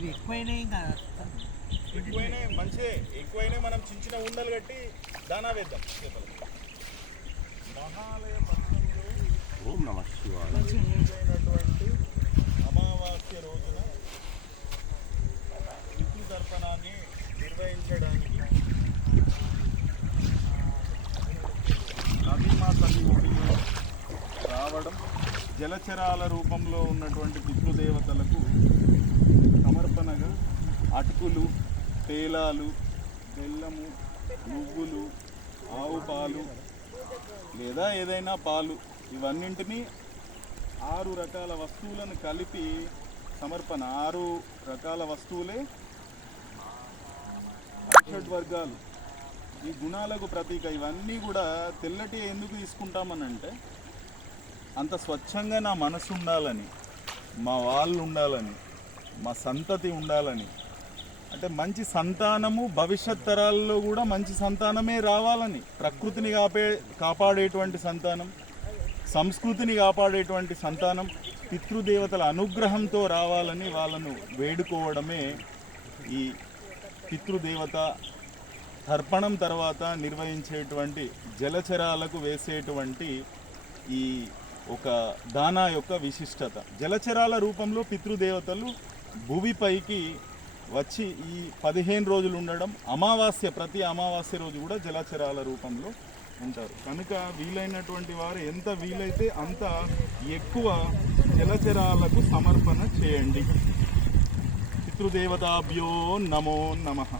ఇవి ఎక్కువైనా మంచిదే, ఎక్కువైనా మనం చిన్న ఉండలు కట్టి దానా వేద్దాం. మహాలయ పట్టణంలో ఓం నమః శివాయ అయినటువంటి అమావాస్య రోజున పితృ తర్పణాన్ని నిర్వహించడానికి నదీమా తల్లి ఒడిలో రావడం, జలచరాల రూపంలో ఉన్నటువంటి పితృదేవతలకు సమర్పణగా అటుకులు, తేలాలు, బెల్లము, నువ్వులు, ఆవు పాలు లేదా ఏదైనా పాలు, ఇవన్నింటినీ 6 రకాల వస్తువులను కలిపి సమర్పణ. 6 రకాల వస్తువులే షడ్వర్గాలు, ఈ గుణాలకు ప్రతీక. ఇవన్నీ కూడా తెల్లటి ఎందుకు తీసుకుంటామనంటే, అంత స్వచ్ఛంగా నా మనసు ఉండాలని, మా వాళ్ళు ఉండాలని, మా సంతతి ఉండాలని, అంటే మంచి సంతానము భవిష్యత్ తరాల్లో కూడా మంచి సంతానమే రావాలని, ప్రకృతిని కాపాడేటువంటి సంతానం, సంస్కృతిని కాపాడేటువంటి సంతానం పితృదేవతల అనుగ్రహంతో రావాలని వాళ్ళను వేడుకోవడమే ఈ పితృదేవత తర్పణం తర్వాత నిర్వహించేటువంటి జలచరాలకు వేసేటువంటి ఈ ఒక దానా యొక్క విశిష్టత. జలచరాల రూపంలో పితృదేవతలు భూమిపైకి వచ్చి ఈ 15 రోజులు ఉండడం, ప్రతి అమావాస్య రోజు కూడా జలచరాల రూపంలో ఉంటారు. కనుక వీలైనటువంటి వారు ఎంత వీలైతే అంత ఎక్కువ జలచరాలకు సమర్పణ చేయండి. పితృదేవతాభ్యో నమో నమః.